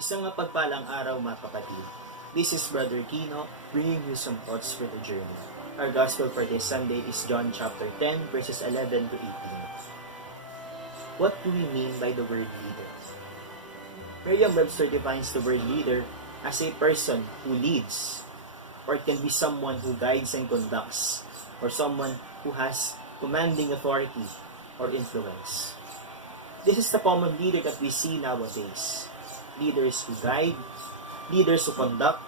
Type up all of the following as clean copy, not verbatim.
Isang mapagpalang araw mga kapatid. This is Brother Kino bringing you some thoughts for the journey. Our gospel for this Sunday is John chapter 10 verses 11 to 18. What do we mean by the word leader? Merriam-Webster defines the word leader as a person who leads, or it can be someone who guides and conducts, or someone who has commanding authority or influence. This is the common leader that we see nowadays. Leaders who guide, leaders who conduct,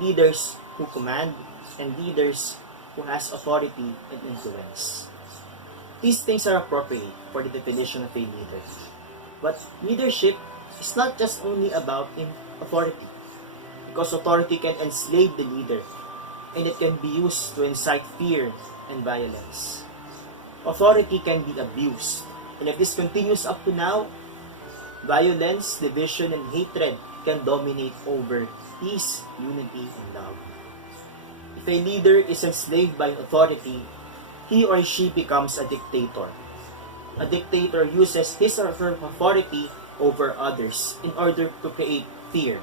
leaders who command, and leaders who has authority and influence. These things are appropriate for the definition of a leader. But leadership is not just only about authority, because authority can enslave the leader, and it can be used to incite fear and violence. Authority can be abused, and if this continues up to now, violence, division, and hatred can dominate over peace, unity, and love. If a leader is enslaved by authority, he or she becomes a dictator. A dictator uses his or her authority over others in order to create fear.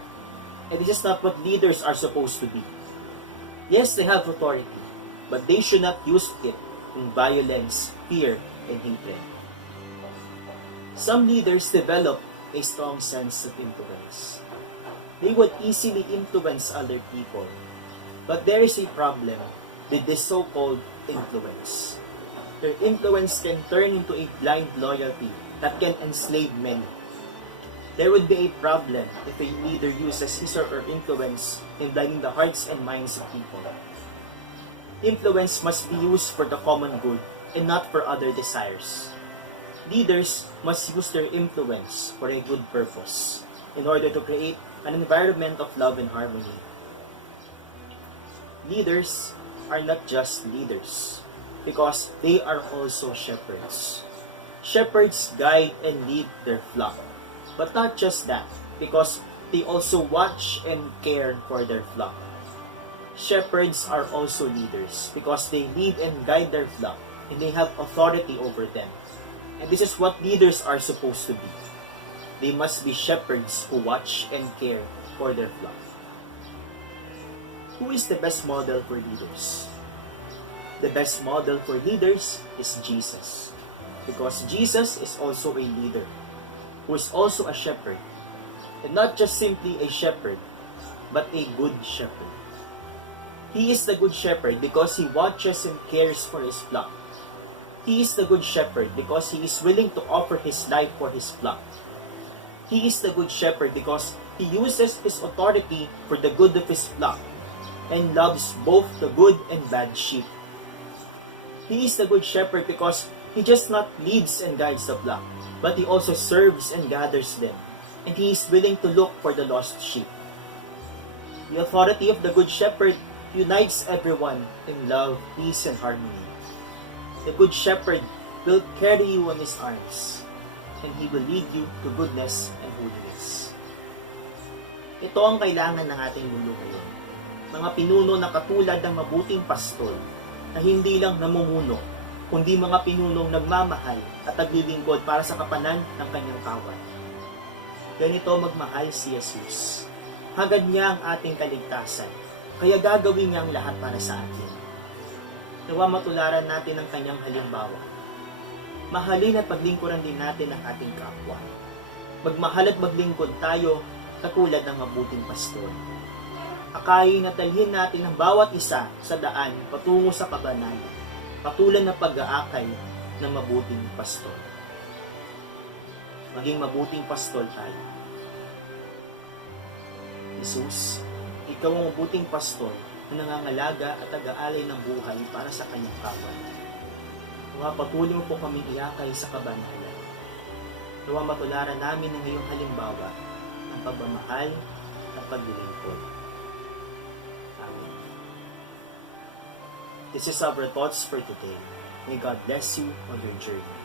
And this is not what leaders are supposed to be. Yes, they have authority, but they should not use it in violence, fear, and hatred. Some leaders develop a strong sense of influence. They would easily influence other people. But there is a problem with this so-called influence. Their influence can turn into a blind loyalty that can enslave many. There would be a problem if a leader uses his or her influence in blinding the hearts and minds of people. Influence must be used for the common good and not for other desires. Leaders must use their influence for a good purpose in order to create an environment of love and harmony. Leaders are not just leaders because they are also shepherds. Shepherds guide and lead their flock. But not just that, because they also watch and care for their flock. Shepherds are also leaders because they lead and guide their flock and they have authority over them. And this is what leaders are supposed to be. They must be shepherds who watch and care for their flock. Who is the best model for leaders? The best model for leaders is Jesus. Because Jesus is also a leader, who is also a shepherd. And not just simply a shepherd, but a good shepherd. He is the good shepherd because he watches and cares for his flock. He is the good shepherd because he is willing to offer his life for his flock. He is the good shepherd because he uses his authority for the good of his flock and loves both the good and bad sheep. He is the good shepherd because he just not leads and guides the flock, but he also serves and gathers them, and he is willing to look for the lost sheep. The authority of the good shepherd unites everyone in love, peace, and harmony. The good shepherd will carry you on his arms, and he will lead you to goodness and holiness. Ito ang kailangan ng ating mundo ngayon. Mga pinuno na katulad ng mabuting pastol, na hindi lang namumuno, kundi mga pinunong nagmamahal at naglilingkod para sa kapakanan ng kanyang kawan. Ganito magmahal si Jesus. Hagad niya ang ating kaligtasan, kaya gagawin niya ang lahat para sa atin. Nawa matularan natin ang kanyang halimbawa. Mahalin at paglingkuran din natin ang ating kapwa. Magmahal at maglingkod tayo katulad ng mabuting pastol. Akayin at dalhin natin ang bawat isa sa daan patungo sa kabanalan, katulad ng pag-aakay ng mabuting pastol. Maging mabuting pastol tayo. Jesus, ikaw ang mabuting pastol na nangangalaga at nag-aalay ng buhay para sa kanyang kawan. Nawa patuloy mo po kami iakay sa kabanalan. Nawa matularan namin ng iyong halimbawa ang pagmamahal at paglilingkod. Amen. This is our thoughts for today. May God bless you on your journey.